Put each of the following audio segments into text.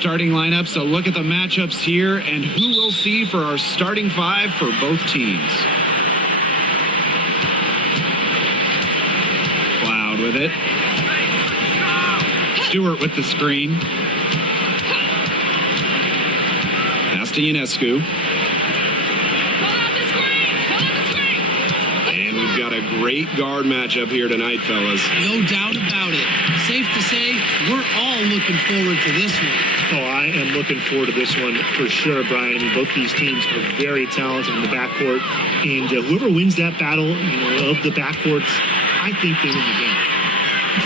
starting lineup, so look at the matchups here and who we'll see for our starting five for both teams. Cloud with it. Stewart with the screen. Pass to Ionescu. And we've got a great guard matchup here tonight, fellas. No doubt about it. Safe to say, we're all looking forward to this one. Oh, I am looking forward to this one for sure, Brian. I mean, both these teams are very talented in the backcourt, and whoever wins that battle, of the backcourts, I think they win the game.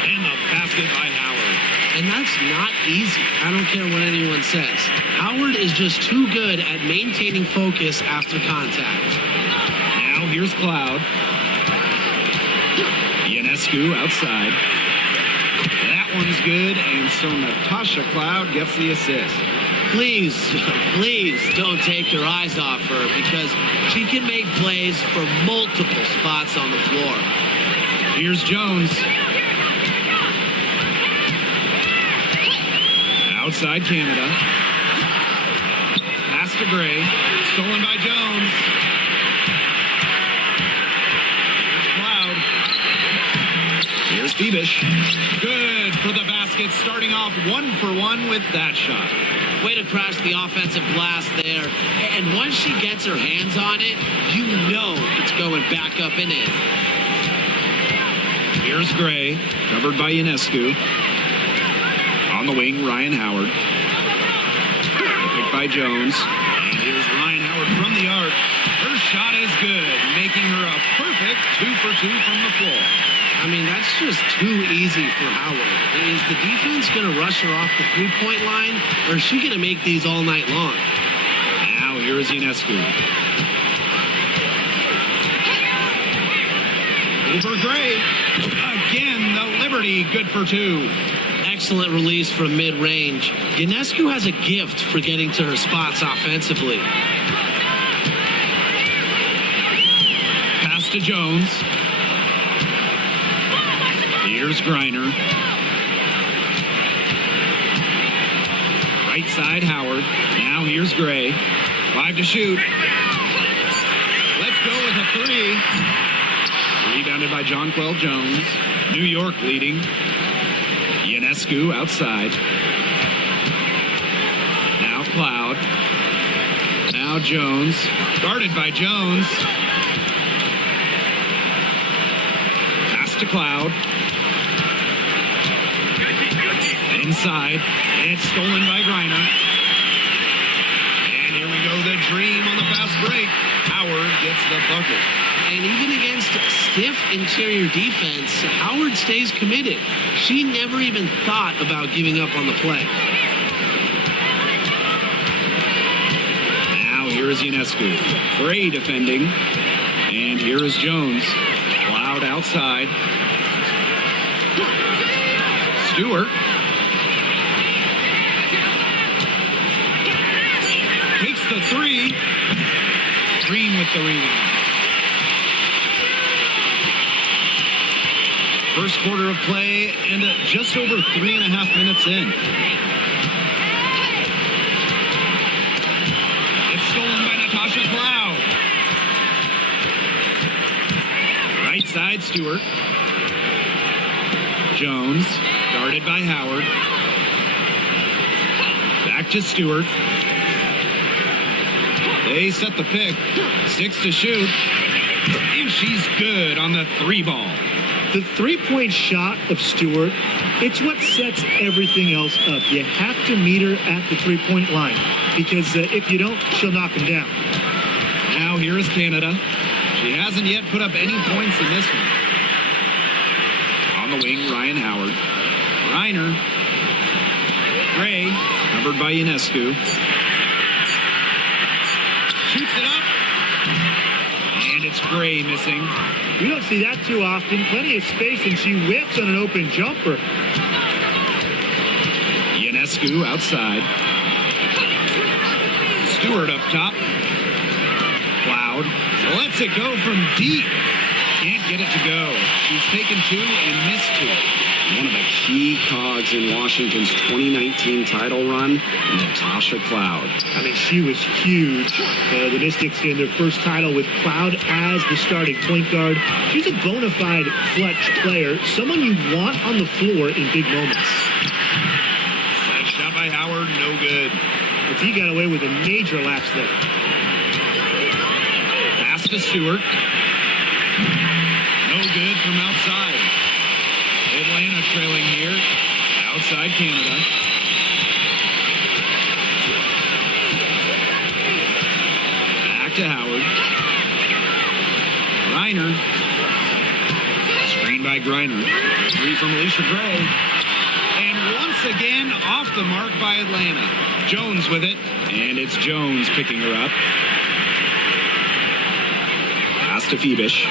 And the basket by Howard. And that's not easy. I don't care what anyone says. Howard is just too good at maintaining focus after contact. Now here's Cloud. Ionescu outside. That one's good, and so Natasha Cloud gets the assist. Please don't take your eyes off her, because she can make plays from multiple spots on the floor. Here's Jones. Outside Canada. Pass to Gray. Stolen by Jones. Here's Cloud. Here's Bebish. Good for the basket, starting off 1-for-1 with that shot. Way to crash the offensive glass there. And once she gets her hands on it, you know it's going back up and in. Here's Gray, covered by Ionescu. On the wing, Ryan Howard. Picked by Jones. And here's Ryan Howard from the arc. Her shot is good, making her a perfect 2-for-2 from the floor. I mean, that's just too easy for Howard. Is the defense going to rush her off the three-point line, or is she going to make these all night long? Now here is Ionescu. Over Gray. Again, the Liberty, good for two. Excellent release from mid-range. Ionescu has a gift for getting to her spots offensively. Pass to Jones. Here's Griner. Right side, Howard. Now here's Gray. 5 to shoot. Let's go with a three. Rebounded by Jonquel Jones. New York leading. Ionescu outside. Now Cloud. Now Jones. Guarded by Jones. Pass to Cloud. Inside. It's stolen by Griner. And here we go, the dream on the fast break. Howard gets the bucket. And even against stiff interior defense, Howard stays committed. She never even thought about giving up on the play. Now here is Ionescu. Frey defending. And here is Jones. Cloud outside. Stewart. Takes the three. Green with the rebound. First quarter of play and just over 3.5 minutes in. It's stolen by Natasha Cloud. Right side, Stewart. Jones, guarded by Howard. Back to Stewart. They set the pick. 6 to shoot. And she's good on the three ball. The three-point shot of Stewart, it's what sets everything else up. You have to meet her at the three-point line, because if you don't, she'll knock him down. Now here is Canada. She hasn't yet put up any points in this one. On the wing, Ryan Howard. Reiner. Gray, covered by Ionescu. Shoots it up. And it's Gray missing. We don't see that too often. Plenty of space, and she whiffs on an open jumper. Ionescu outside. Stewart up top. Cloud lets it go from deep. Can't get it to go. She's taken 2 and missed 2. One of the key cogs in Washington's 2019 title run, Natasha Cloud. I mean, she was huge. The Mystics in their first title with Cloud as the starting point guard. She's a bona fide clutch player, someone you want on the floor in big moments. Nice shot by Howard, no good. But he got away with a major lapse there. Pass to Stewart. No good from outside. Atlanta trailing here. Outside Canada. Back to Howard. Griner. Screen by Griner. Three from Alicia Gray. And once again, off the mark by Atlanta. Jones with it. And it's Jones picking her up. Pass to Phoebish.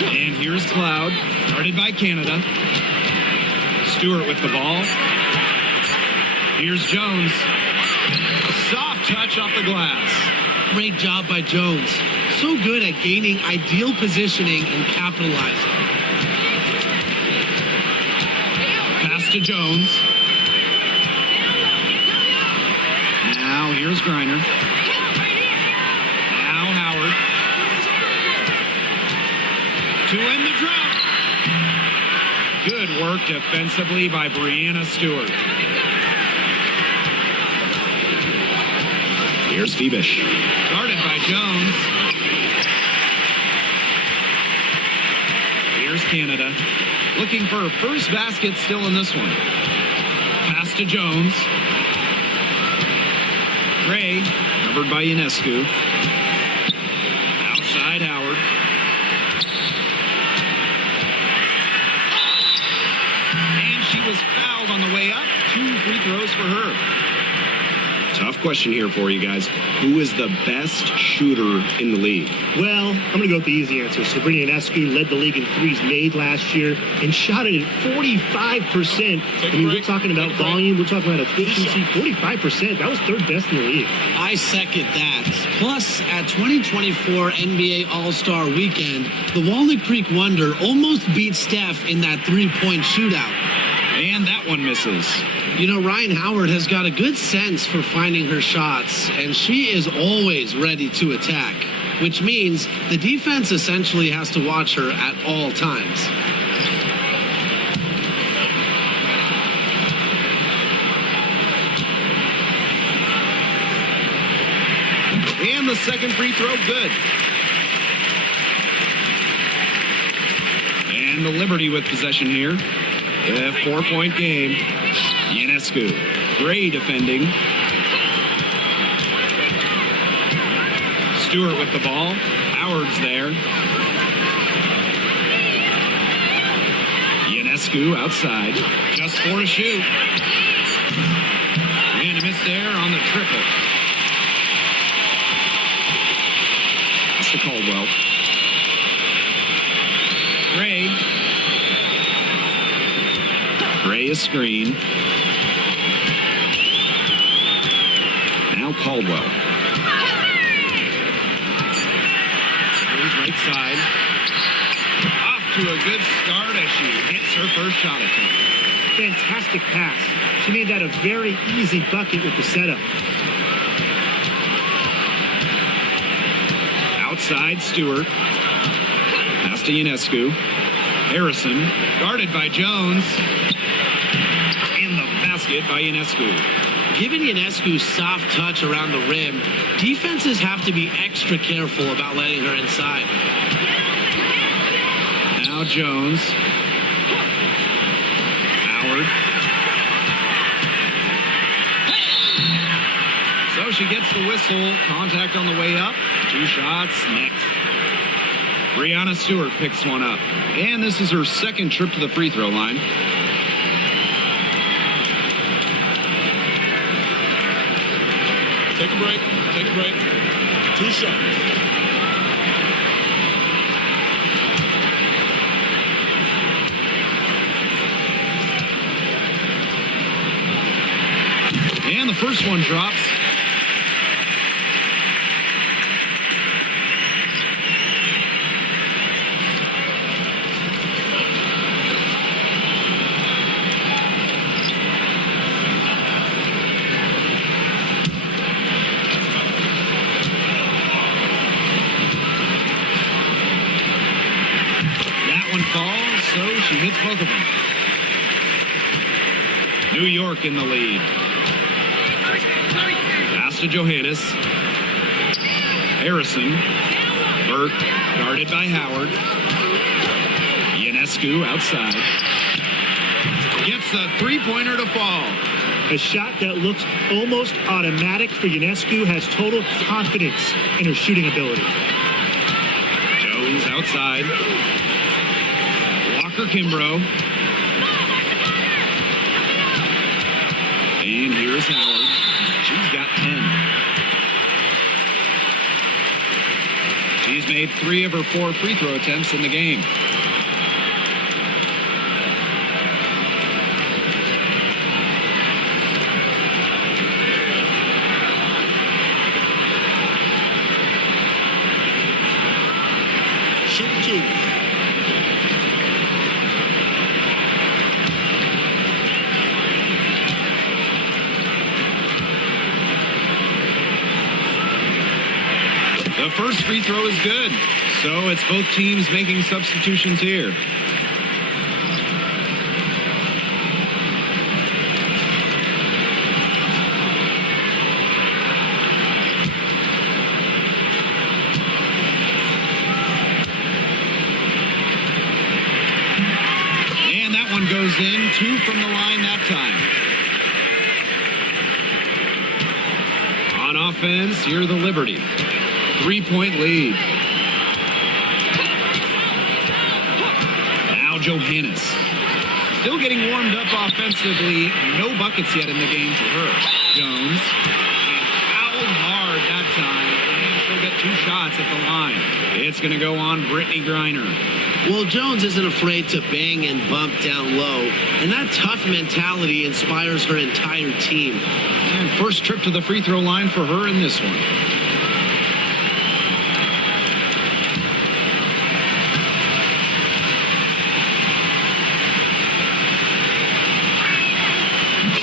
And here's Cloud. Started by Canada. Stewart with the ball. Here's Jones. Soft touch off the glass. Great job by Jones. So good at gaining ideal positioning and capitalizing. Pass to Jones. Now here's Griner. Now Howard. To end the drought. Good work defensively by Brianna Stewart. Here's Phoebish. Guarded by Jones. Here's Canada. Looking for her first basket still in this one. Pass to Jones. Gray, covered by Ionescu. Outside Howard. And she was fouled on the way up. 2 free throws for her. Tough question here for you guys. Who is the best shooter in the league? Well, I'm going to go with the easy answer. Sabrina Ionescu led the league in threes made last year and shot it at 45%. I mean, we're talking about volume. We're talking about efficiency. 45%. That was third best in the league. I second that. Plus, at 2024 NBA All-Star Weekend, the Walnut Creek Wonder almost beat Steph in that three-point shootout. And that one misses. You know, Ryan Howard has got a good sense for finding her shots, and she is always ready to attack, which means the defense essentially has to watch her at all times. And the second free throw, good. And the Liberty with possession here. A 4-point game. Ionescu. Gray defending. Stewart with the ball. Howard's there. Ionescu outside. Just 4 to shoot. And a miss there on the triple. That's to Caldwell. Gray. Gray is screen. Now Caldwell. Here's right side. Off to a good start as she hits her first shot attempt. Fantastic pass. She made that a very easy bucket with the setup. Outside Stewart. Pass to Ionescu. Harrison, guarded by Jones. And the basket by Ionescu. Given Ionescu's soft touch around the rim, defenses have to be extra careful about letting her inside. Now Jones. Howard. So she gets the whistle. Contact on the way up. 2 shots next. Brianna Stewart picks one up. And this is her second trip to the free throw line. Take a break. Take a break. 2 shots. And the first one drops. both of them. New York in the lead. Pass to Johannes. Harrison. Burke guarded by Howard. Ionescu outside. Gets a three-pointer to fall. A shot that looks almost automatic for Ionescu, has total confidence in her shooting ability. Jones outside. Walker Kimbrough. And here's Howard. She's got 10. She's made 3 of her 4 free throw attempts in the game. Shoot 2. The first free throw is good, so it's both teams making substitutions here. And that one goes in, 2 from the line that time. On offense, here the Liberty. 3-point lead. Now Johannes. Still getting warmed up offensively. No buckets yet in the game for her. Jones. And fouled hard that time. And she'll get 2 shots at the line. It's going to go on Brittany Griner. Well, Jones isn't afraid to bang and bump down low, and that tough mentality inspires her entire team. And first trip to the free throw line for her in this one.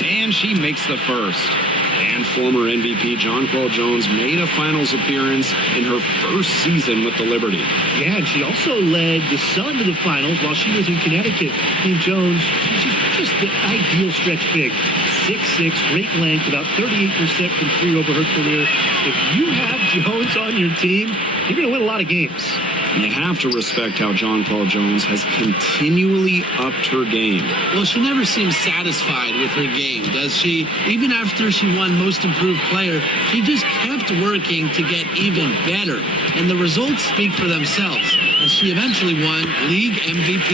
And she makes the first. And former MVP John Paul Jones made a finals appearance in her first season with the Liberty. Yeah, and she also led the Sun to the finals while she was in Connecticut. And Jones, she's just the ideal stretch big. 6'6", great length, about 38% from 3 over her career. If you have Jones on your team, you're going to win a lot of games. You have to respect how John Paul Jones has continually upped her game. Well, she never seems satisfied with her game, does she? Even after she won Most Improved Player, she just kept working to get even better. And the results speak for themselves, as she eventually won League MVP.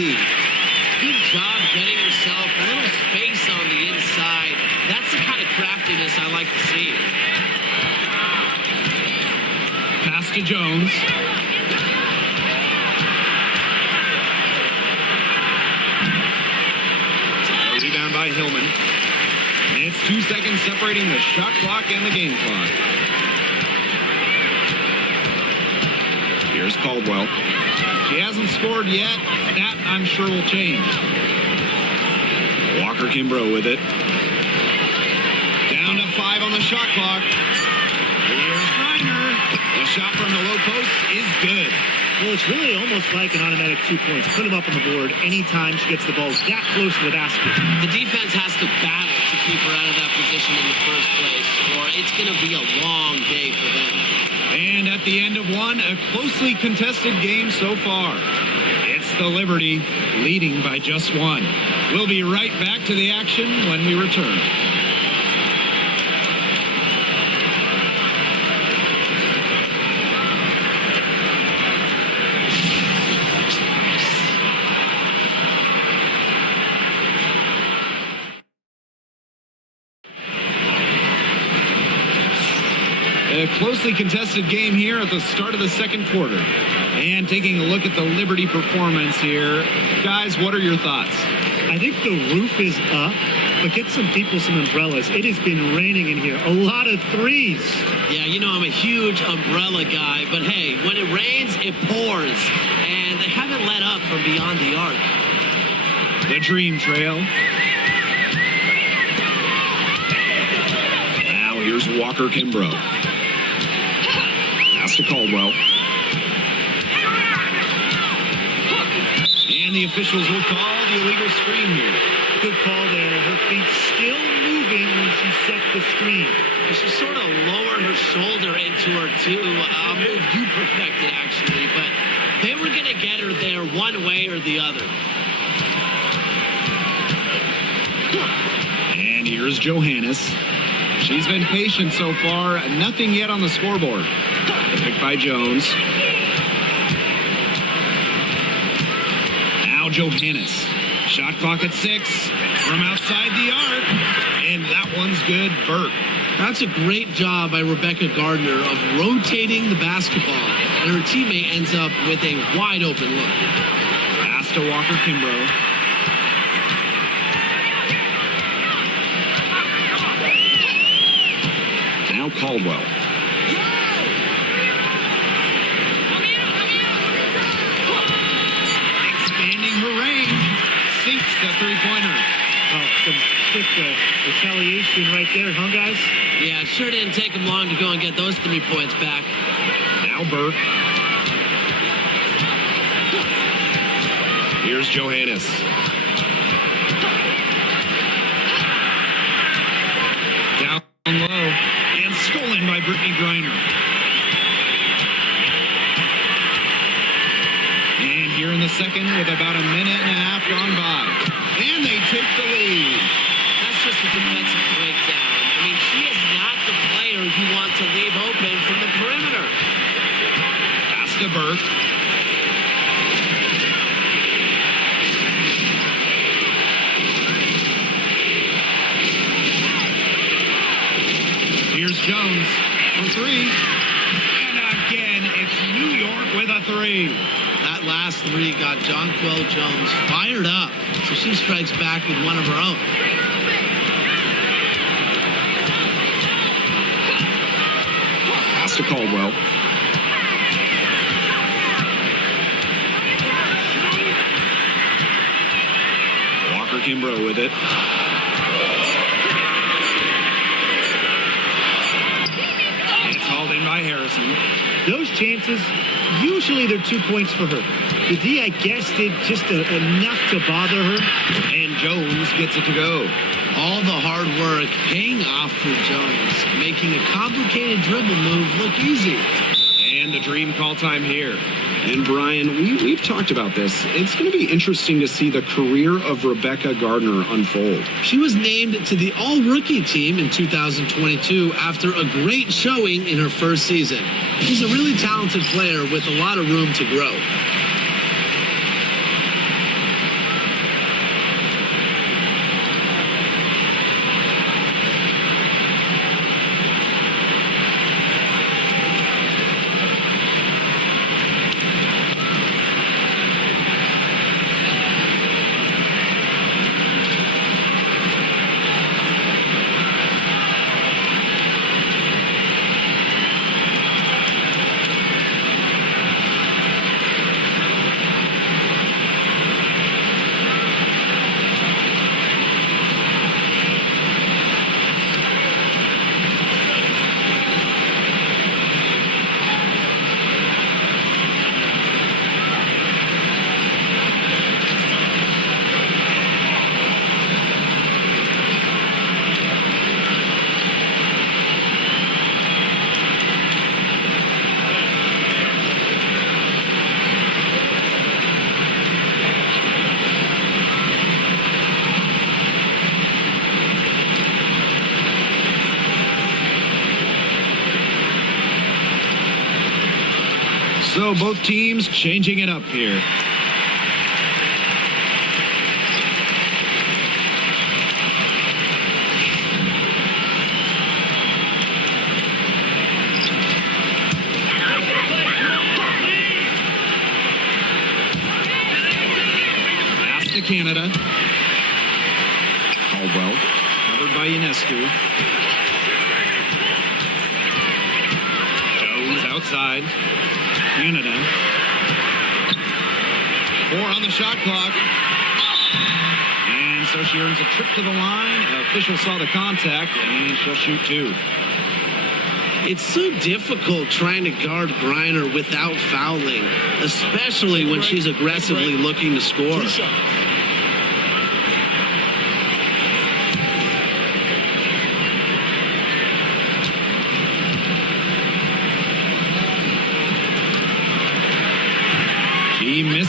Good job getting herself a little space on the inside. That's the kind of craftiness I like to see. Pass to Jones. Rebound by Hillman. And it's 2 seconds separating the shot clock and the game clock. Here's Caldwell. She hasn't scored yet. That, I'm sure, will change. Walker Kimbrough with it. Down to 5 on the shot clock. Here's Griner. The shot from the low post is good. Well, it's really almost like an automatic 2 points. Put them up on the board anytime she gets the ball that close to the basket. The defense has to battle to keep her out of that position in the first place, or it's going to be a long day for them. And at the end of one, a closely contested game so far. It's the Liberty leading by just 1. We'll be right back to the action when we return. A closely contested game here at the start of the second quarter. And taking a look at the Liberty performance here. Guys, what are your thoughts? I think the roof is up, but get some people some umbrellas. It has been raining in here. A lot of threes. Yeah, you know, I'm a huge umbrella guy, but hey, when it rains, it pours. And they haven't let up from beyond the arc. The Dream Trail. Now here's Walker Kimbrough. Pass to Caldwell. And the officials will call the the illegal screen here. Good call there. Her feet still moving when she set the screen. She sort of lowered her shoulder into her, too. A move you perfected, actually. But they were going to get her there one way or the other. And here's Johannes. She's been patient so far. Nothing yet on the scoreboard. Picked by Jones. Now Johannes. Shot clock at 6 from outside the arc. And that one's good. Burke. That's a great job by Rebecca Gardner of rotating the basketball. And her teammate ends up with a wide open look. Pass to Walker Kimbrough. Now Caldwell. Expanding her range. Sinks the three-pointer. Oh, some quick retaliation right there, huh, guys? Yeah, it sure didn't take them long to go and get those 3 points back. Now Burke. Here's Johannes. Down low. And stolen by Brittany Griner. And here in the second with about a minute and a half gone by. And they take the lead. That's just a defensive breakdown. I mean, she is not the player you want to leave open from the perimeter. Pass to Burke. Here's Jones for 3. And again, it's New York with a 3. That last 3 got Jonquel Jones fired up, so she strikes back with one of her own. Pass to Caldwell. Walker Kimbrough with it. It's hauled in by Harrison. Those chances, usually they're 2 points for her. The D, I guess, did just enough to bother her. And Jones gets it to go. All the hard work paying off for Jones, making a complicated dribble move look easy. And the dream call time here. And Brian, we've talked about this. It's going to be interesting to see the career of Rebecca Gardner unfold. She was named to the All-Rookie team in 2022 after a great showing in her first season. She's a really talented player with a lot of room to grow. So both teams changing it up here. Pass to Canada. Caldwell, covered by Ionescu. Jones outside. Canada. 4 on the shot clock. And so she earns a trip to the line. Official saw the contact, and she'll shoot 2. It's so difficult trying to guard Griner without fouling, especially when she's aggressively looking to score.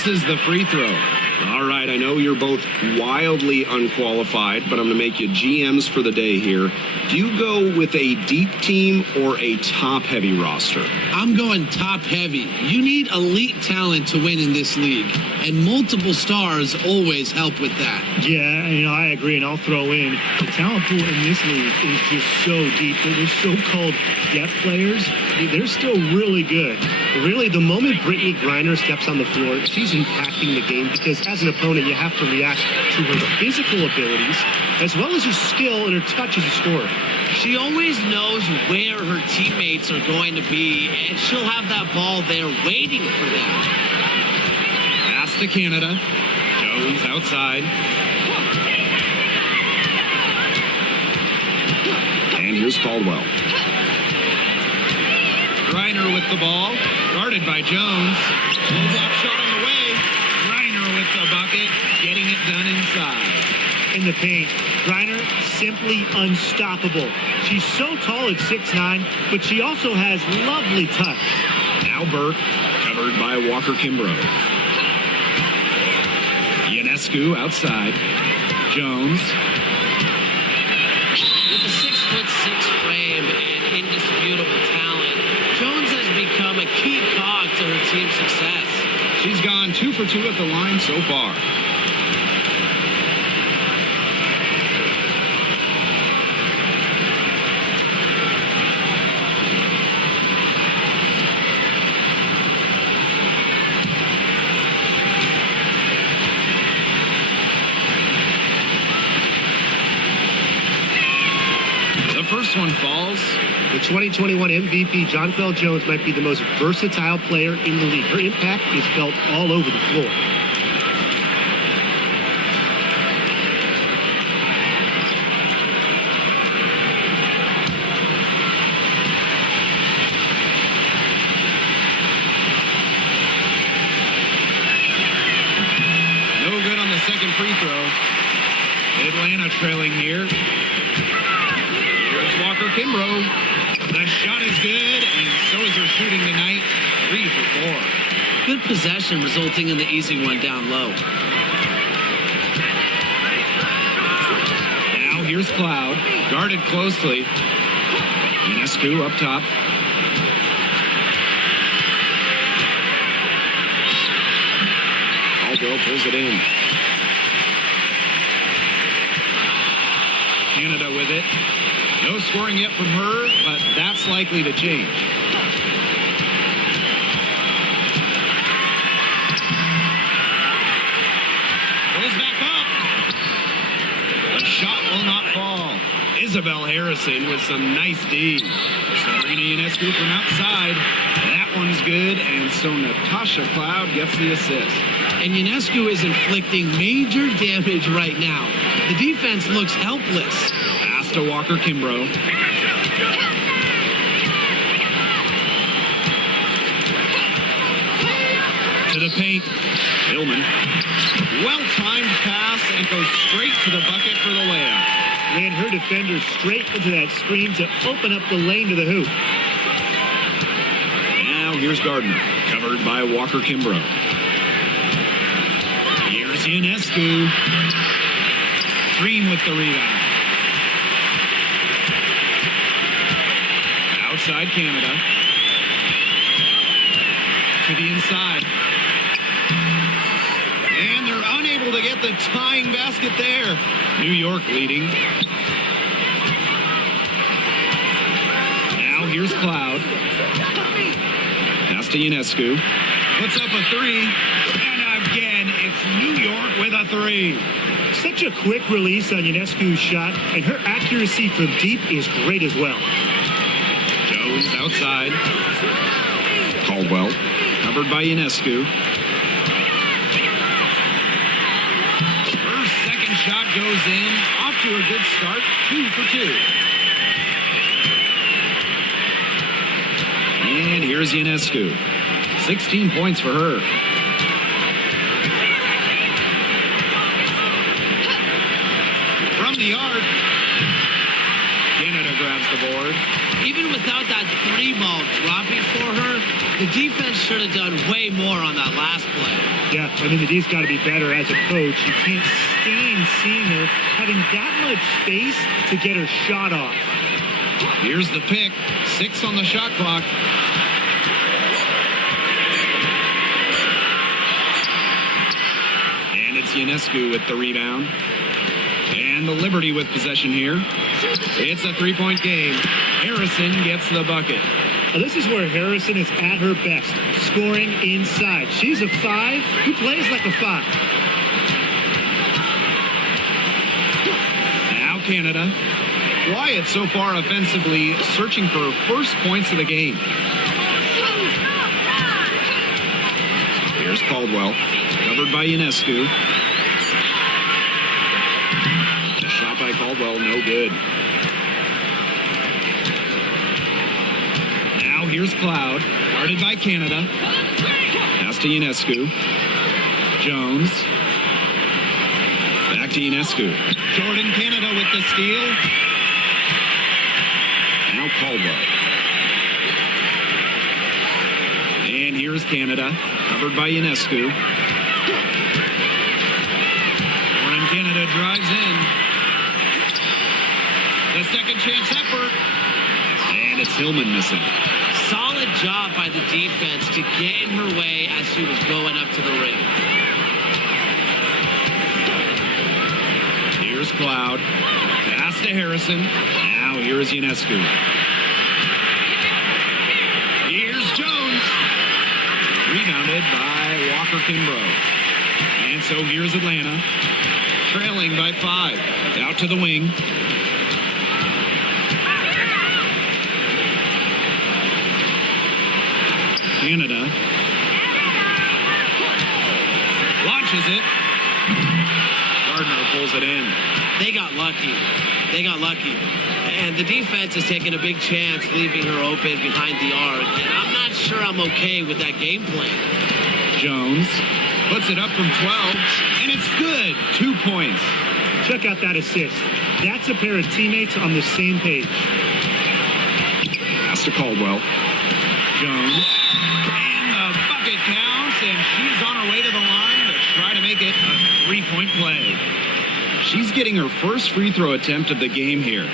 misses the free throw. All right, I know you're both wildly unqualified, but I'm going to make you GMs for the day here. Do you go with a deep team or a top-heavy roster? I'm going top-heavy. You need elite talent to win in this league, and multiple stars always help with that. Yeah, I agree, and I'll throw in the talent pool in this league is just so deep. They're so-called depth players. They're still really good. Really, the moment Brittany Griner steps on the floor, she's impacting the game because as an opponent, you have to react to her physical abilities as well as her skill and her touch as a scorer. She always knows where her teammates are going to be, and she'll have that ball there waiting for them. Pass to Canada. Jones outside. And here's Caldwell. Griner with the ball. Guarded by Jones. Close-out shot on the way. Griner with the bucket. Getting it done inside. In the paint, Griner simply unstoppable. She's so tall at 6'9", but she also has lovely touch. Now Burke, covered by Walker Kimbrough. Ionescu outside. Jones. With a 6'6" frame and indisputable talent, Jones has become a key cog to her team's success. She's gone 2 for 2 at the line so far. First one falls. The 2021 MVP, Jonquel Jones, might be the most versatile player in the league. Her impact is felt all over the floor. No good on the second free throw. Atlanta trailing here. Here's Walker Kimbrough. The shot is good, and so is her shooting tonight. 3 for 4. Good possession resulting in the easy one down low. Now here's Cloud. Guarded closely. Ionescu up top. Caldwell pulls it in. Canada with it. No scoring yet from her, but that's likely to change. Goes back up. The shot will not fall. Isabel Harrison with some nice D. Sabrina Ionescu from outside. That one's good, and so Natasha Cloud gets the assist. And Ionescu is inflicting major damage right now. The defense looks helpless. Pass to Walker Kimbrough. To the paint. Hillman. Well-timed pass and goes straight to the bucket for the layup. Ran her defender straight into that screen to open up the lane to the hoop. Now here's Gardner. Covered by Walker Kimbrough. Here's Ionescu. Green with the rebound. Outside Canada. To the inside. And they're unable to get the tying basket there. New York leading. Now here's Cloud. Pass to Ionescu. Puts up a 3. And again, it's New York with a 3. Such a quick release on Ionescu's shot, and her accuracy from deep is great as well. Jones outside. Caldwell. Covered by Ionescu. Her second shot goes in. Off to a good start. 2 for 2. And here's Ionescu. 16 points for her. From the arc. Canada grabs the board. even without that 3-ball dropping for her, the defense should have done way more on that last play. Yeah, I mean, the D's got to be better as a coach. You can't stand seeing her having that much space to get her shot off. Here's the pick. 6 on the shot clock. And it's Ionescu with the rebound. And the Liberty with possession here. It's a 3-point game. Harrison gets the bucket. Now, this is where Harrison is at her best, scoring inside. She's a 5 who plays like a 5. Now Canada. Wyatt so far offensively searching for first points of the game. Here's Caldwell. Covered by Ionescu. The shot by Caldwell, no good. Now here's Cloud. Guarded by Canada. Pass to Ionescu. Jones. Back to Ionescu. Jordan Canada with the steal. Now Caldwell. And here's Canada. Covered by Ionescu. Jordan Canada drives in. The second chance effort. And it's Hillman missing. Solid job by the defense to get in her way as she was going up to the ring. Here's Cloud. Pass to Harrison. Now here's Ionescu. Here's Jones. Rebounded by Walker Kimbrough. And so here's Atlanta. Trailing by 5. Out to the wing. Canada. Launches it. Gardner pulls it in. They got lucky. They got lucky. And the defense is taking a big chance, leaving her open behind the arc. And I'm not sure I'm okay with that game plan. Jones puts it up from 12, and it's good. 2 points. Check out that assist. That's a pair of teammates on the same page. Pass to Caldwell. Jones. And the bucket counts, and she's on her way to the line to try to make it a 3-point play. She's getting her first free throw attempt of the game here.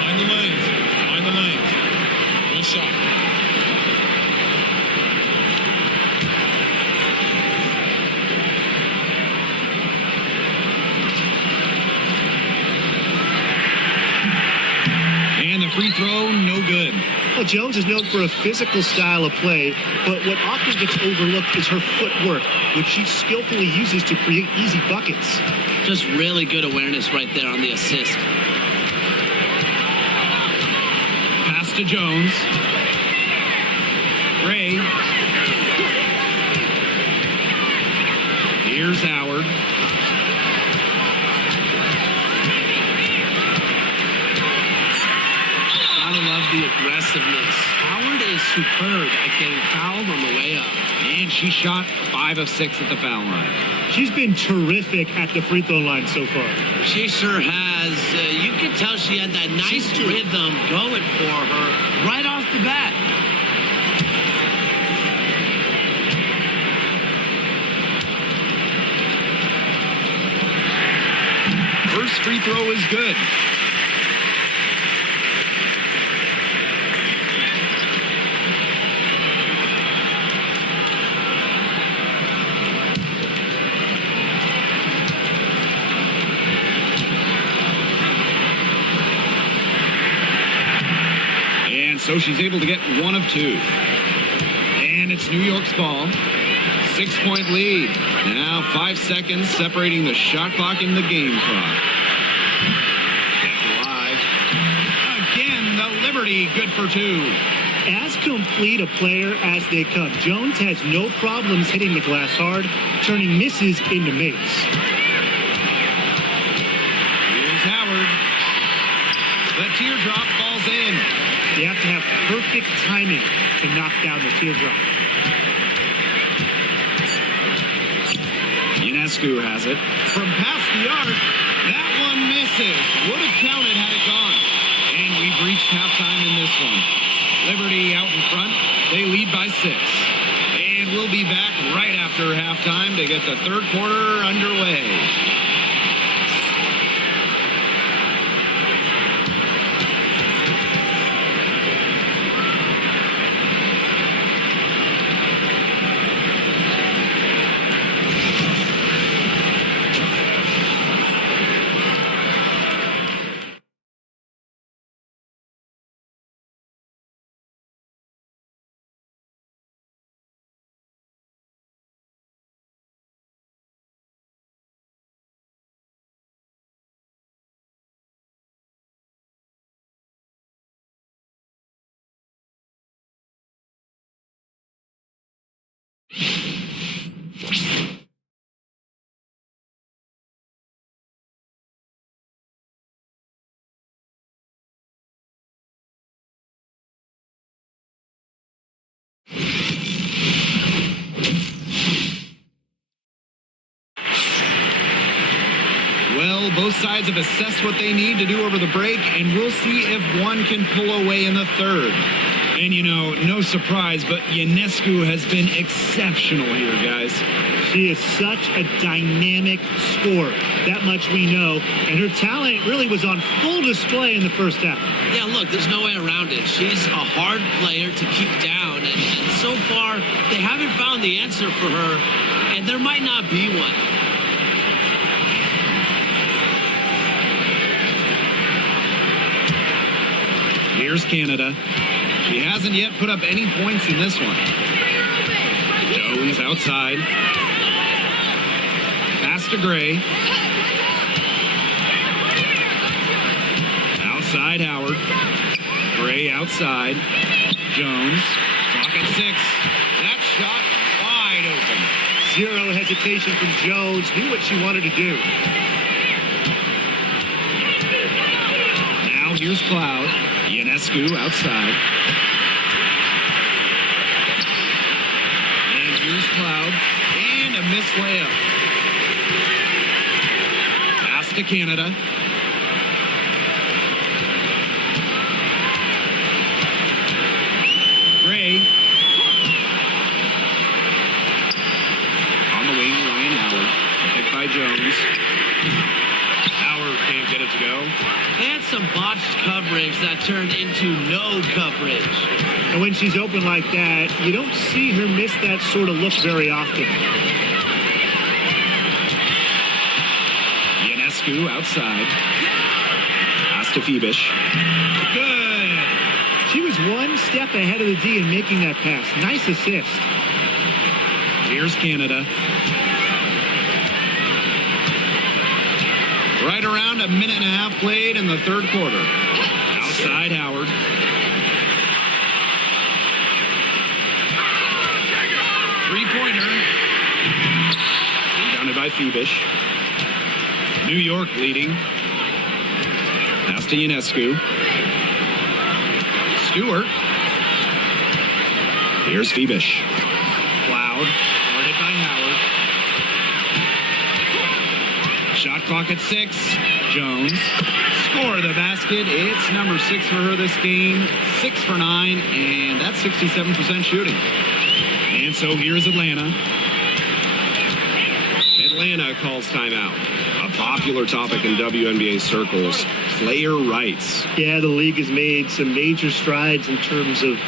Mind the lanes. Mind the lanes. One shot. And the free throw, no good. Well, Jones is known for a physical style of play, but what often gets overlooked is her footwork, which she skillfully uses to create easy buckets. Just really good awareness right there on the assist. Pass to Jones. Ray. Here's Howard. Gotta love the aggressiveness. Howard is superb at getting fouled on the way up. And she shot 5 of 6 at the foul line. She's been terrific at the free throw line so far. She sure has. You can tell she had that nice rhythm going for her right off the bat. First free throw is good. And so she's able to get 1 of 2. And it's New York's ball. 6-point lead. Now 5 seconds separating the shot clock and the game clock. Kept alive. Again, the Liberty good for 2. As complete a player as they come, Jones has no problems hitting the glass hard, turning misses into makes. Here's Howard. The teardrop falls in. You have to have perfect timing to knock down the teardrop. Ionescu has it. From past the arc, that one misses. Would have counted had it gone. And we've reached halftime in this one. Liberty out in front. They lead by 6. And we'll be back right after halftime to get the third quarter underway. Well, both sides have assessed what they need to do over the break, and we'll see if one can pull away in the third. And, you know, no surprise, but Ionescu has been exceptional here, guys. She is such a dynamic scorer. That much we know. And her talent really was on full display in the first half. Yeah, look, there's no way around it. She's a hard player to keep down, and so far, they haven't found the answer for her, and there might not be one. Here's Canada. She hasn't yet put up any points in this one. Jones outside. Pass to Gray. Outside Howard. Gray outside. Jones. Clock at 6. That shot wide open. Zero hesitation from Jones. Knew what she wanted to do. Now here's Cloud. Ionescu outside. And here's Cloud. And a missed layup. Pass to Canada. Gray. On the wing, Ryan Howard. Picked by Jones. Howard can't get it to go. They had some botched coverage that turned into no coverage. And when she's open like that, you don't see her miss that sort of look very often. Ionescu outside. Pass to Phoebish. Good. She was one step ahead of the D in making that pass. Nice assist. Here's Canada. Right around a minute and a half played in the third quarter. Outside Howard. Three-pointer. Rebounded by Phoebish. New York leading. Pass to Ionescu. Stewart. Here's Phoebish. Cloud. Guarded by Howard. Shot clock at 6. Jones. Score the basket. It's number 6 for her this game. 6 for 9. And that's 67% shooting. And so here's Atlanta. Atlanta calls timeout. A popular topic in WNBA circles, player rights. Yeah, the league has made some major strides in terms of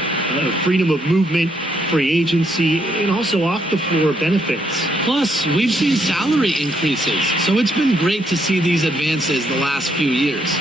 freedom of movement, free agency, and also off-the-floor benefits. Plus, we've seen salary increases, so it's been great to see these advances the last few years.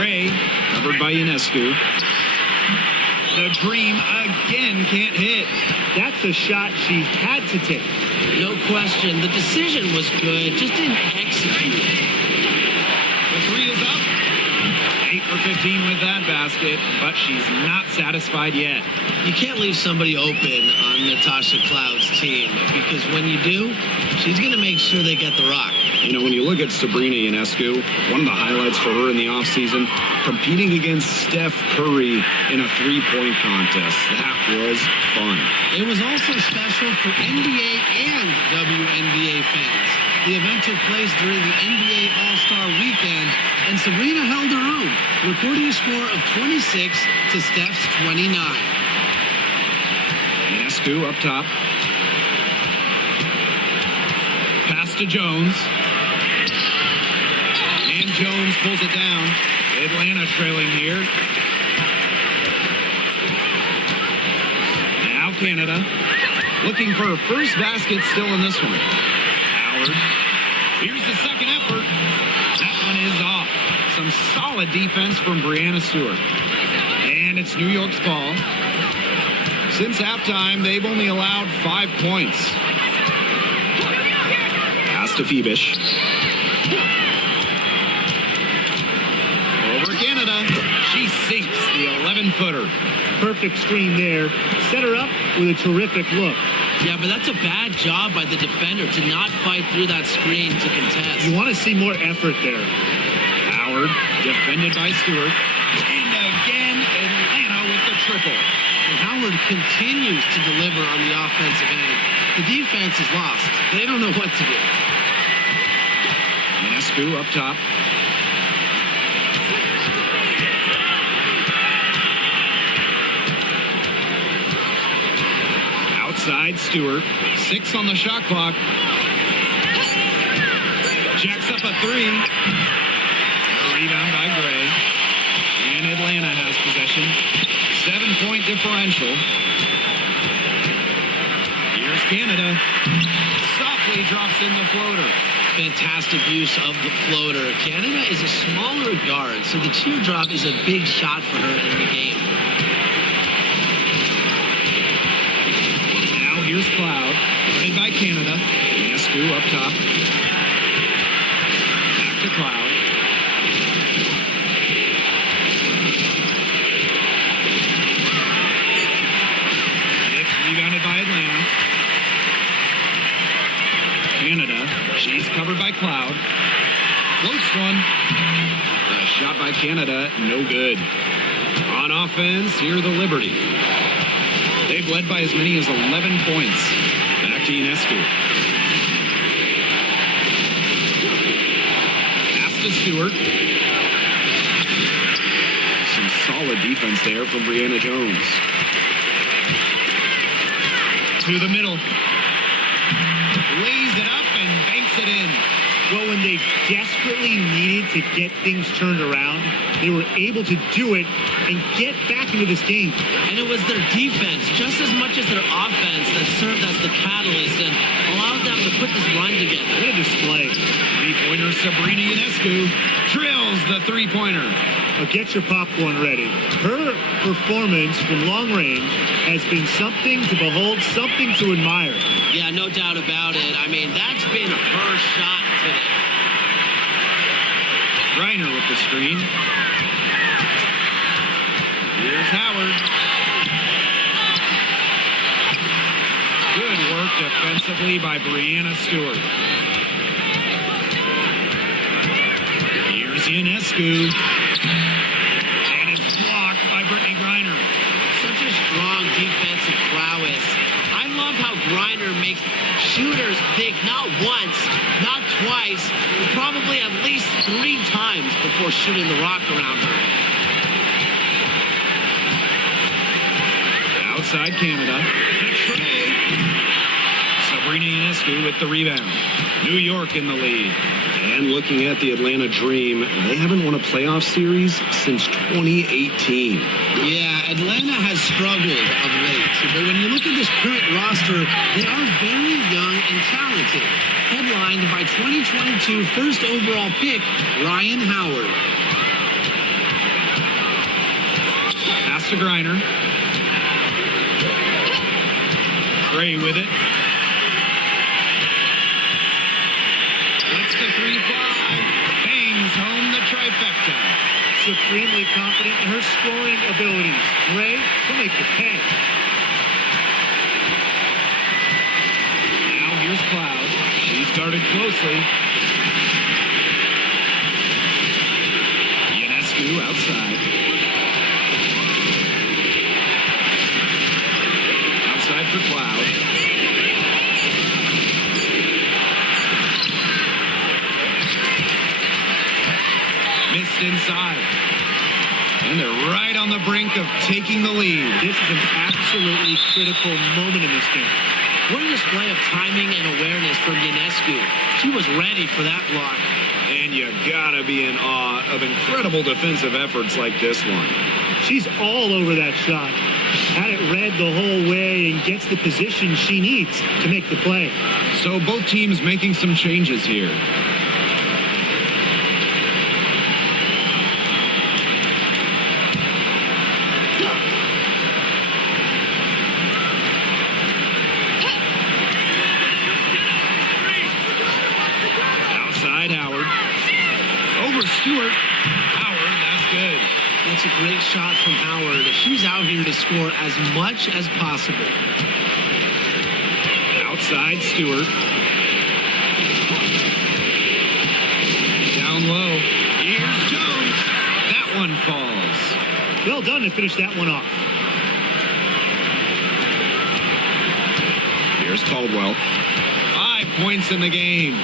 Trey, covered by Ionescu. The Dream again can't hit. That's a shot she had to take. No question. The decision was good, just didn't execute. The three is up. 8 for 15 with that basket, but she's not satisfied yet. You can't leave somebody open on Natasha Cloud's team, because when you do, she's going to make sure they get the rock. You know, when you look at Sabrina Ionescu, one of the highlights for her in the offseason, competing against Steph Curry in a three-point contest. That was fun. It was also special for NBA and WNBA fans. The event took place during the NBA All-Star Weekend, and Sabrina held her own, recording a score of 26 to Steph's 29. Ionescu up top. Pass to Jones. And Jones pulls it down. Atlanta trailing here. Now Canada. Looking for her first basket still in this one. Howard. Here's the second effort. That one is off. Some solid defense from Breanna Stewart. And it's New York's ball. Since halftime, they've only allowed 5 points. Pass to Phoebish. Over Canada. She sinks the 11-footer. Perfect screen there. Set her up with a terrific look. Yeah, but that's a bad job by the defender to not fight through that screen to contest. You want to see more effort there. Howard, defended by Stewart. And again, Atlanta with the triple. And Howard continues to deliver on the offensive end. The defense is lost. They don't know what to do. Ionescu up top. Outside, Stewart. 6 on the shot clock. Jacks up a 3. A rebound by Gray. And Atlanta has possession. 7-point differential. Here's Canada. Softly drops in the floater. Fantastic use of the floater. Canada is a smaller guard, so the teardrop is a big shot for her in the game. Now here's Cloud. Played by Canada. Ionescu up top. Back to Cloud. Rebounded by Atlanta. Canada. She's covered by Cloud. Floats one. The shot by Canada, no good. On offense, here the Liberty. They've led by as many as 11 points. Back to Ionescu. Pass to Stewart. Some solid defense there from Breanna Jones. To the middle. Lays it up and banks it in. Well, when they desperately needed to get things turned around, they were able to do it and get back into this game. And it was their defense, just as much as their offense, that served as the catalyst and allowed them to put this run together. What a display. Three-pointer Sabrina Ionescu drills the three-pointer. Now get your popcorn ready. Her performance from long range has been something to behold, something to admire. Yeah, no doubt about it. I mean, that's been her shot today. Reiner with the screen. Here's Howard. Good work defensively by Breanna Stewart. Here's Ionescu. And it's blocked by Brittany Griner. Such a strong defensive prowess. I love how Griner makes shooters think not once, not twice, but probably at least 3 times before shooting the rock around her. Outside Canada. Trey. Sabrina Ionescu with the rebound. New York in the lead. And looking at the Atlanta Dream, they haven't won a playoff series since 2018. Yeah, Atlanta has struggled of late. But when you look at this current roster, they are very young and talented. Headlined by 2022 first overall pick, Ryan Howard. Pass to Griner. Gray with it. Lets the three fly. Bangs home the trifecta. Supremely confident in her scoring abilities. Gray, she'll make the pay. Now here's Cloud. She's guarded closely. Ionescu outside. Outside for Cloud. Missed inside. And they're right on the brink of taking the lead. This is an absolutely critical moment in this game. What a display of timing and awareness from Ionescu. She was ready for that block. And you gotta be in awe of incredible defensive efforts like this one. She's all over that shot. Had it read the whole way and gets the position she needs to make the play. So both teams making some changes here. Outside Howard. Over Stewart. Howard, that's good. That's a great shot from Howard. She's out here to score as much as possible. Outside Stewart. Down low. Here's Jones. That one falls. Well done to finish that one off. Here's Caldwell. 5 points in the game.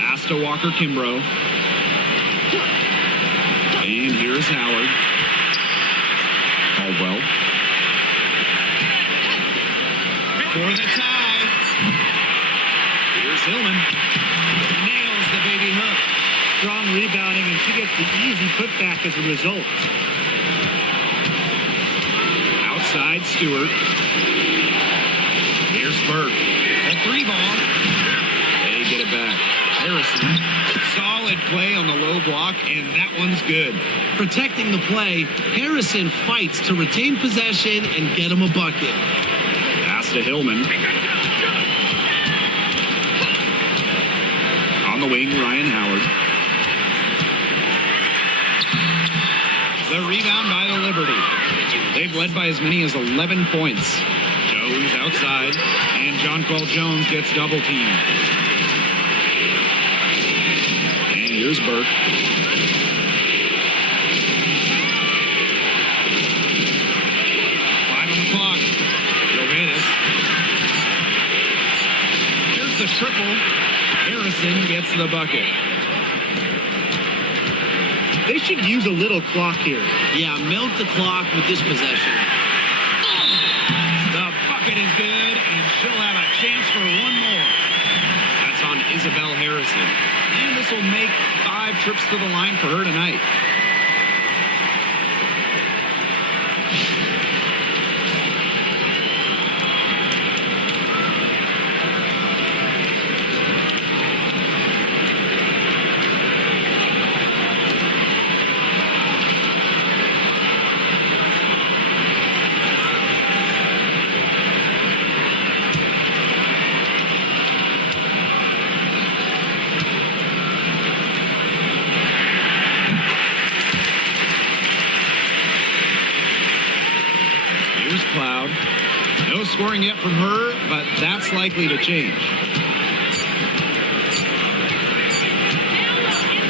Pass to Walker Kimbrough. And here's Howard. Caldwell. For the tie. Here's Hillman. Nails the baby hook. Strong rebounding, and she gets the easy putback as a result. Outside Stewart. Here's Burke. A 3-ball. They get it back. Harrison. Solid play on the low block, and that one's good. Protecting the play, Harrison fights to retain possession and get him a bucket. Pass to Hillman. On the wing, Ryan Howard. The rebound by the Liberty. They've led by as many as 11 points. Jones outside, and Jonquel Jones gets double teamed. And here's Burke. Five on the clock. Johannes. Here's the triple. Harrison gets the bucket. They should use a little clock here. Yeah, milk the clock with this possession. The bucket is good, and she'll have a chance for one more. That's on Isabel Harrison. And this will make 5 trips to the line for her tonight. Cloud. No scoring yet from her, but that's likely to change.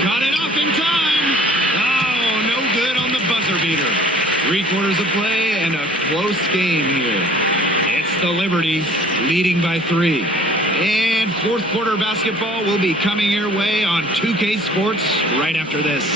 Got it off in time. Oh, no good on the buzzer beater. 3 quarters of play and a close game here. It's the Liberty leading by 3. And fourth quarter basketball will be coming your way on 2K Sports right after this.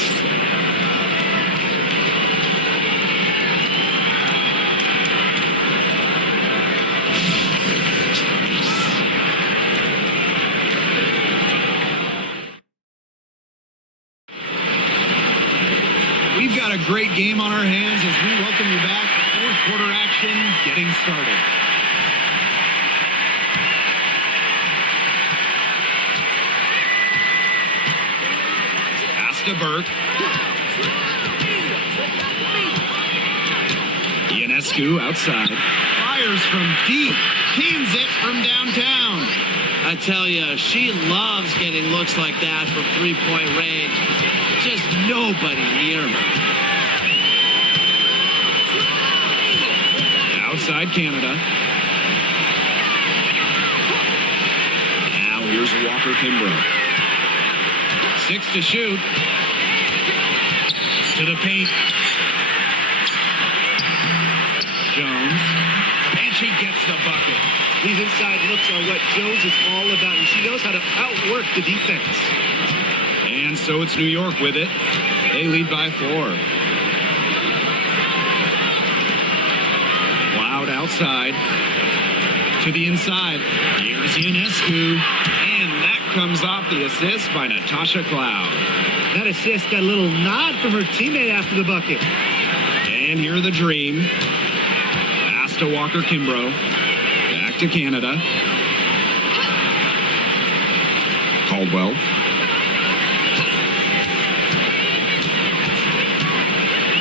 We've got a great game on our hands as we welcome you back. Fourth quarter action getting started. Pass to Burke. Ionescu outside. Fires from deep. Cans it from downtown. I tell you, she loves getting looks like that from three-point range. Just nobody near her. Outside Canada. Now here's Walker Kimbrough. 6 to shoot. To the paint. Jones. And she gets the bucket. These inside looks are what Jones is all about, and she knows how to outwork the defense. And so it's New York with it. They lead by 4. Cloud outside. To the inside. Here's Ionescu. And that comes off the assist by Natasha Cloud. That assist got a little nod from her teammate after the bucket. And here the dream. Pass to Walker Kimbrough. Back to Canada. Caldwell.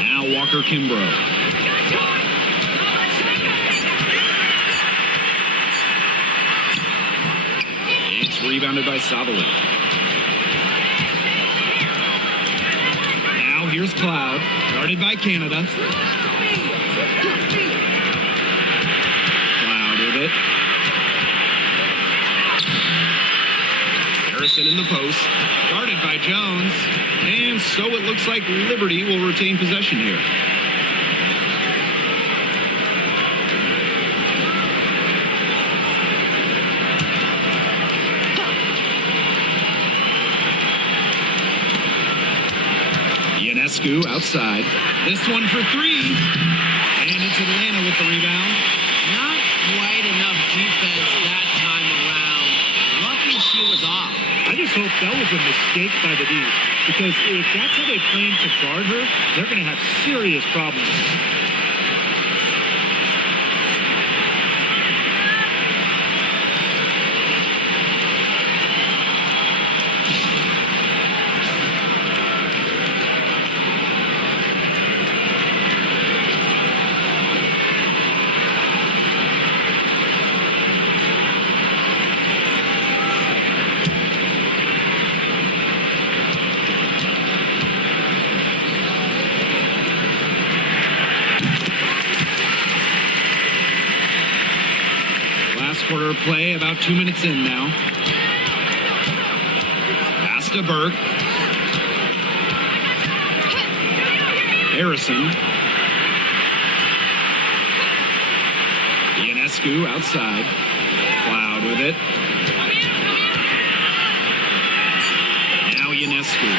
Now Walker Kimbrough. It's rebounded by Savali. Now here's Cloud. Guarded by Canada. Cloud with it. Harrison in the post. Guarded by Jones. And so it looks like Liberty will retain possession here. Ionescu outside. This one for 3. And it's Atlanta with the rebound. Not quite enough defense that time around. Lucky she was off. I just hope that was a mistake by the D, because if that's how they plan to guard her, they're going to have serious problems. Quarter of play, about 2 minutes in now. Pass to Burke. Harrison. Ionescu outside. Cloud with it. Now Ionescu.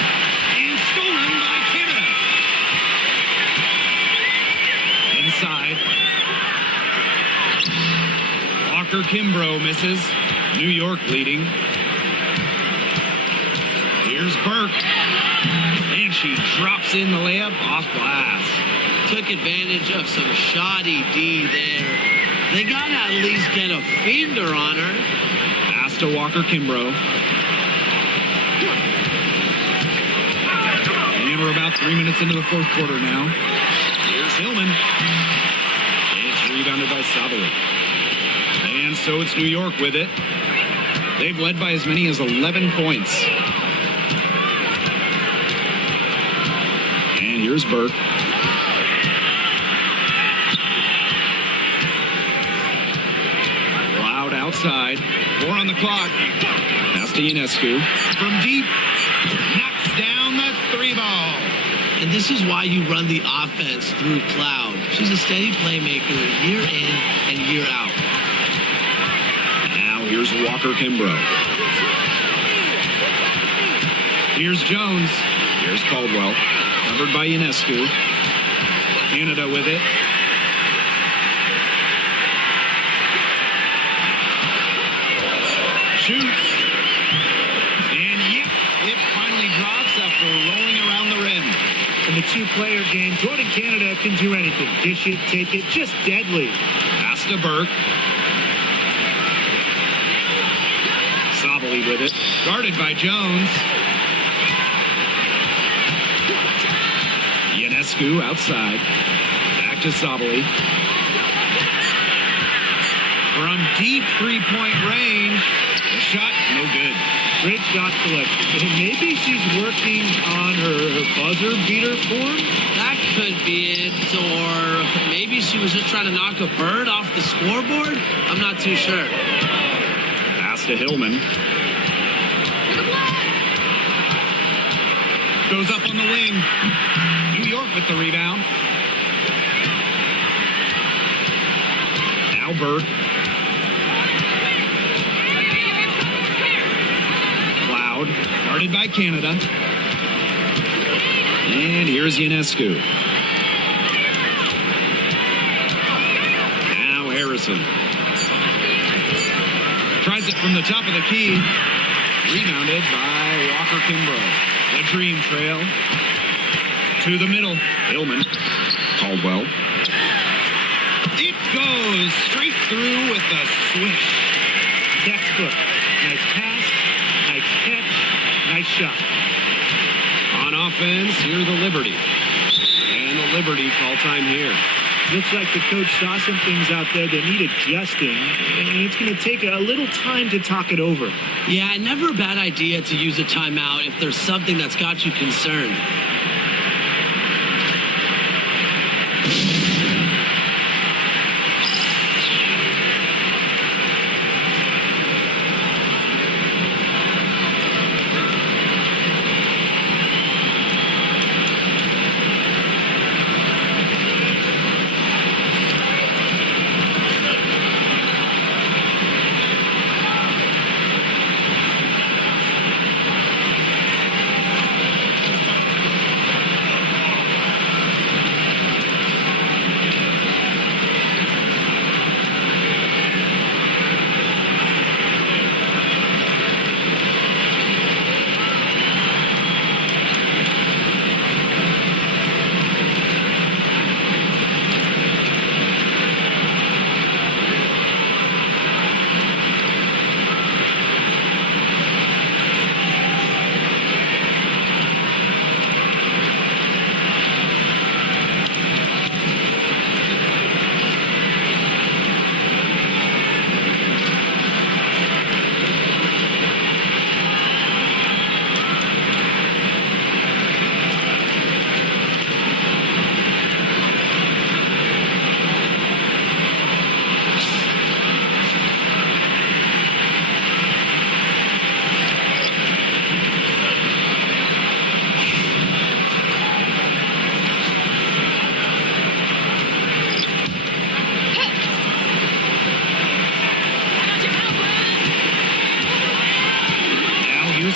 And stolen by Canada. Inside. Walker Kimbrough misses. New York leading. Here's Burke. And she drops in the layup off glass. Took advantage of some shoddy D there. They got to at least get a finger on her. Pass to Walker Kimbrough. And we're about 3 minutes into the fourth quarter now. Here's Hillman. It's rebounded by Savali. And so it's New York with it. They've led by as many as 11 points. And here's Burke. Cloud outside. 4 on the clock. Pass to Ionescu. From deep. Knocks down the 3-ball. And this is why you run the offense through Cloud. She's a steady playmaker year in and year out. Here's Walker Kimbrough. Here's Jones. Here's Caldwell. Covered by Ionescu. Canada with it. Shoots. And yep, it finally drops after rolling around the rim. In the two-player game, Jordan Canada can do anything. Dish it, take it, just deadly. Pass to Burke. Savali with it. Guarded by Jones. Ionescu outside. Back to Sabali. From deep three-point range. The shot, no good. Great shot selection. And maybe she's working on her buzzer beater form. That could be it, or maybe she was just trying to knock a bird off the scoreboard. I'm not too sure. Pass to Hillman. Goes up on the wing. New York with the rebound. Now Burke. Cloud. Guarded by Canada. And here's Ionescu. Now Harrison. Tries it from the top of the key. Rebounded by Walker Kimbrough. The dream trail. To the middle. Hillman. Caldwell. It goes straight through with a swish. Textbook. Nice pass. Nice catch. Nice shot. On offense, here the Liberty. And the Liberty call time here. Looks like the coach saw some things out there that need adjusting, and it's going to take a little time to talk it over. Yeah, never a bad idea to use a timeout if there's something that's got you concerned.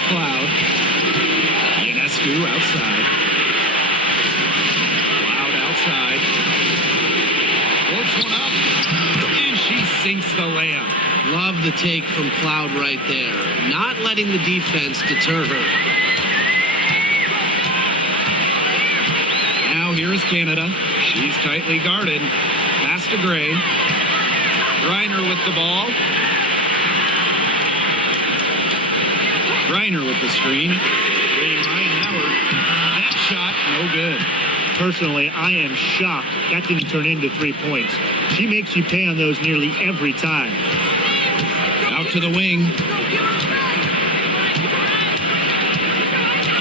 Cloud. Ionescu outside. Cloud outside. Floats one up. And she sinks the layup. Love the take from Cloud right there. Not letting the defense deter her. Now here's Canada. She's tightly guarded. Pass to Gray. Reiner with the ball. Reiner with the screen. Ryan Howard. That shot, no good. Personally, I am shocked that didn't turn into 3 points. She makes you pay on those nearly every time. Out to the wing.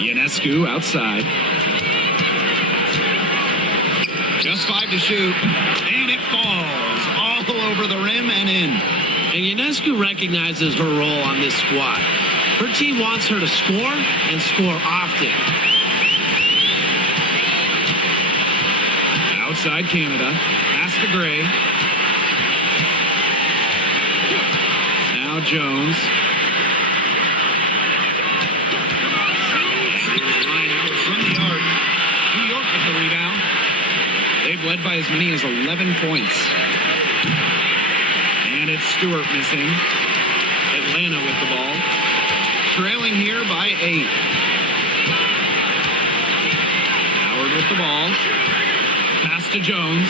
Ionescu outside. Just 5 to shoot. And it falls all over the rim and in. And Ionescu recognizes her role on this squad. Her team wants her to score and score often. Outside Canada. Pass to Gray. Now Jones. Here's Ryan Howard from the arc. New York with the rebound. They've led by as many as 11 points. And it's Stewart missing. Atlanta with the ball. Trailing here by 8. Howard with the ball. Pass to Jones.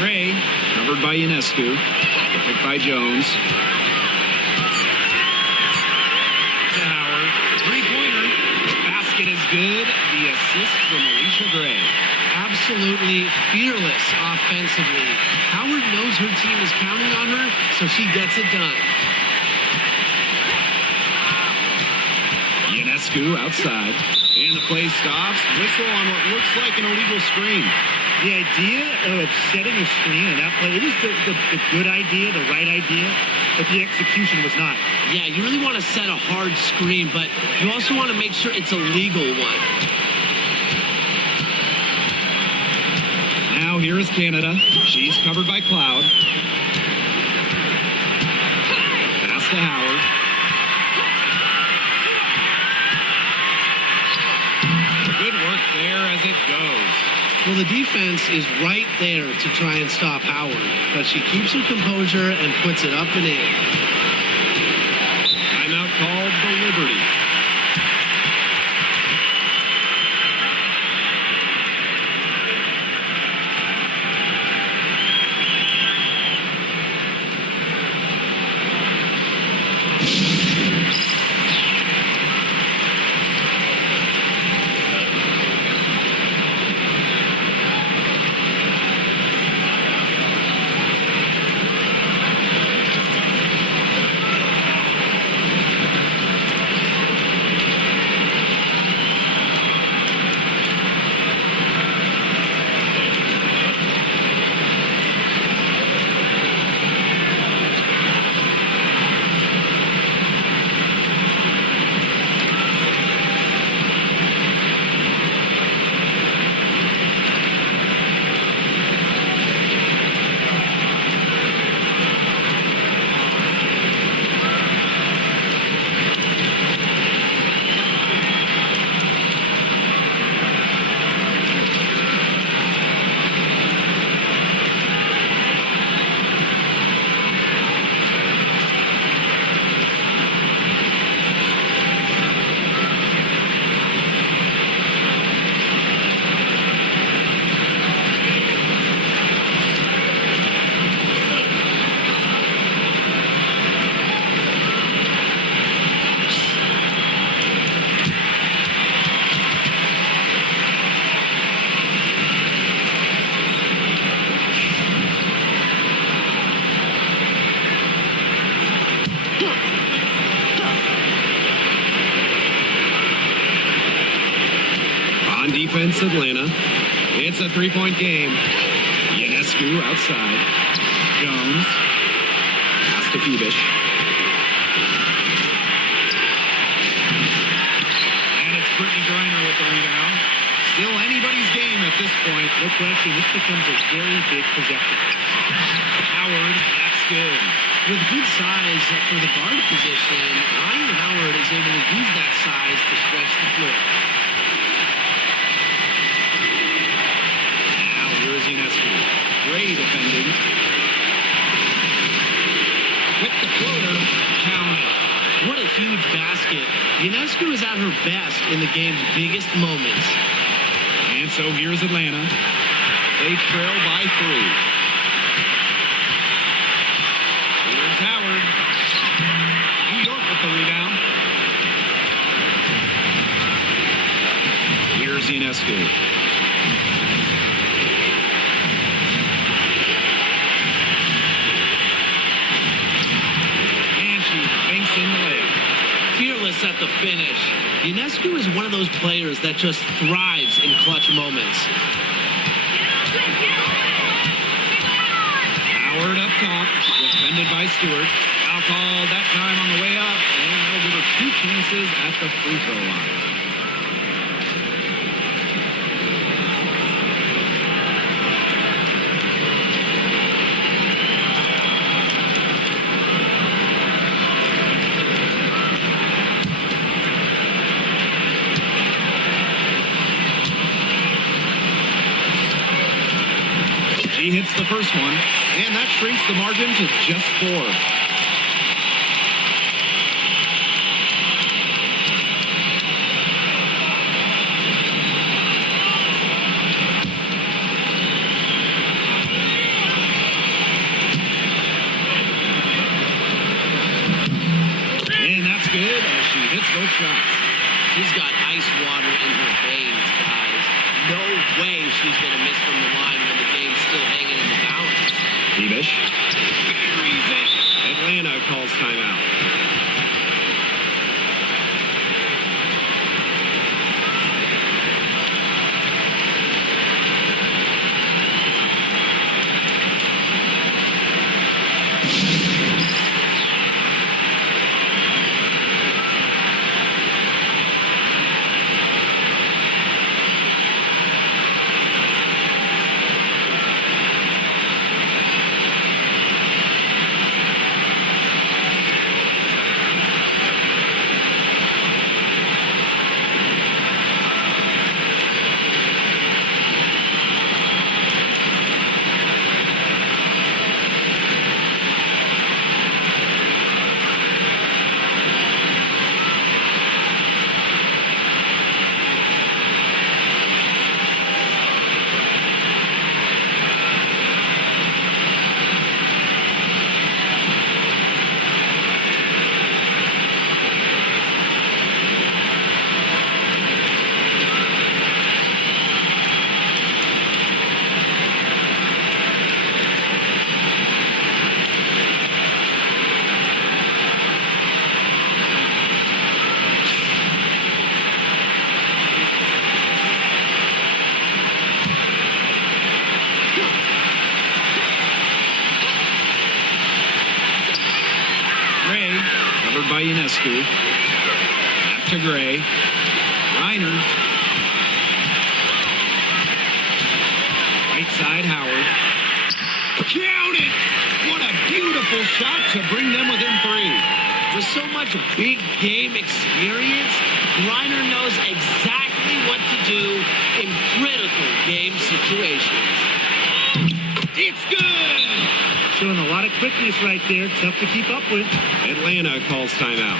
Gray, covered by Ionescu. Picked by Jones. To Howard. Three-pointer. Basket is good. The assist from Alicia Gray. Absolutely fearless offensively. Howard knows her team is counting on her, so she gets it done. Ionescu outside. And the play stops. Whistle on what looks like an illegal screen. The idea of setting a screen on that play, it was the good idea, the right idea, but the execution was not. Yeah, you really want to set a hard screen, but you also want to make sure it's a legal one. Now here is Canada. She's covered by Cloud. Pass to Howard. Good work there as it goes. Well, the defense is right there to try and stop Howard, but she keeps her composure and puts it up and in. Timeout called the Liberty. Defense Atlanta. It's a three-point game. Ionescu outside. Jones. Pass to Phoebish. And it's Brittany Griner with the rebound. Still anybody's game at this point. No question, this becomes a very big possession. Howard, that's good. With good size for the guard position, Ryan Howard is able to use that size to stretch the floor. Ionescu. Gray defending. With the floater. Counted. What a huge basket. Ionescu is at her best in the game's biggest moments. And so here's Atlanta. They trail by 3. Here's Howard. New York with the rebound. Here's Ionescu. At the finish. Ionescu is one of those players that just thrives in clutch moments. Howard up top, defended by Stewart. Foul call that time on the way up, and they'll give her 2 chances at the free throw line. She hits the first one, and that shrinks the margin to just 4. And that's good as she hits both shots. She's got ice water in her veins, guys. No way she's going to miss from the line when the game's still hanging in the balance. Bebish buries it. Atlanta calls timeout. By Ionescu. Back to Gray. Reiner. Right side, Howard. Count it! What a beautiful shot to bring them within 3. With so much big game experience, Reiner knows exactly what to do in critical game situations. It's good! Showing a lot of quickness right there. Tough to keep up with. Atlanta calls timeout.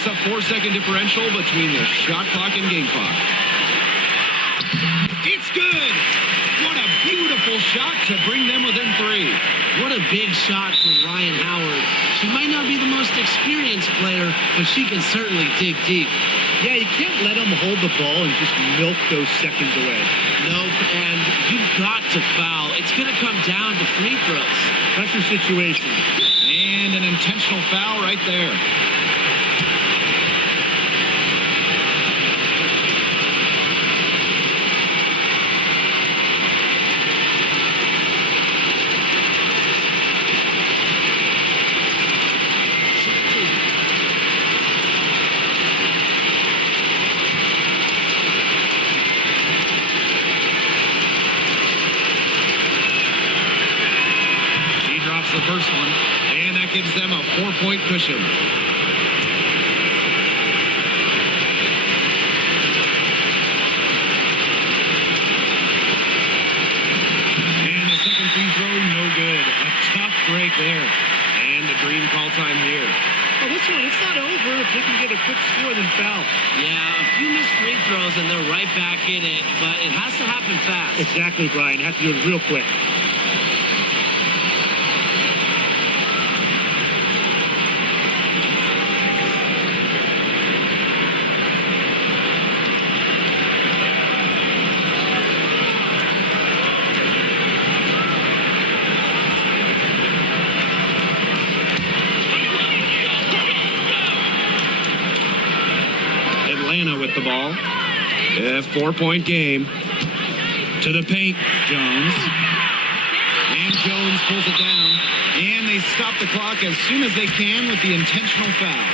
It's a 4-second differential between the shot clock and game clock. It's good! What a beautiful shot to bring them within 3. What a big shot from Ryan Howard. She might not be the most experienced player, but she can certainly dig deep. Yeah, you can't let them hold the ball and just milk those seconds away. Nope, and you've got to foul. It's going to come down to free throws. Pressure situation. And an intentional foul right there. The first one, and that gives them a 4-point cushion. there. And the dream call time here. Oh, this one, it's not over if they can get a quick score then foul. Yeah, a few missed free throws and they're right back in it, but it has to happen fast. Exactly, Brian. You have to do it real quick. Atlanta with the ball. A 4-point game. To the paint, Jones. And Jones pulls it down. And they stop the clock as soon as they can with the intentional foul.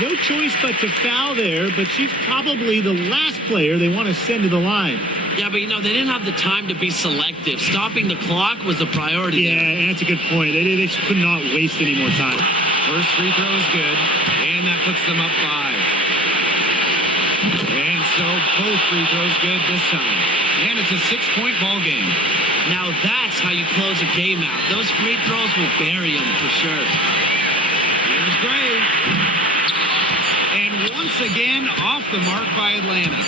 No choice but to foul there, but she's probably the last player they want to send to the line. Yeah, but they didn't have the time to be selective. Stopping the clock was the priority. Yeah, there. and that's a good point. They could not waste any more time. First free throw is good. And that puts them up 5. And so both free throws good this time. And it's a 6-point ball game. Now that's how you close a game out. Those free throws will bury them for sure. Here's Gray. And once again, off the mark by Atlanta.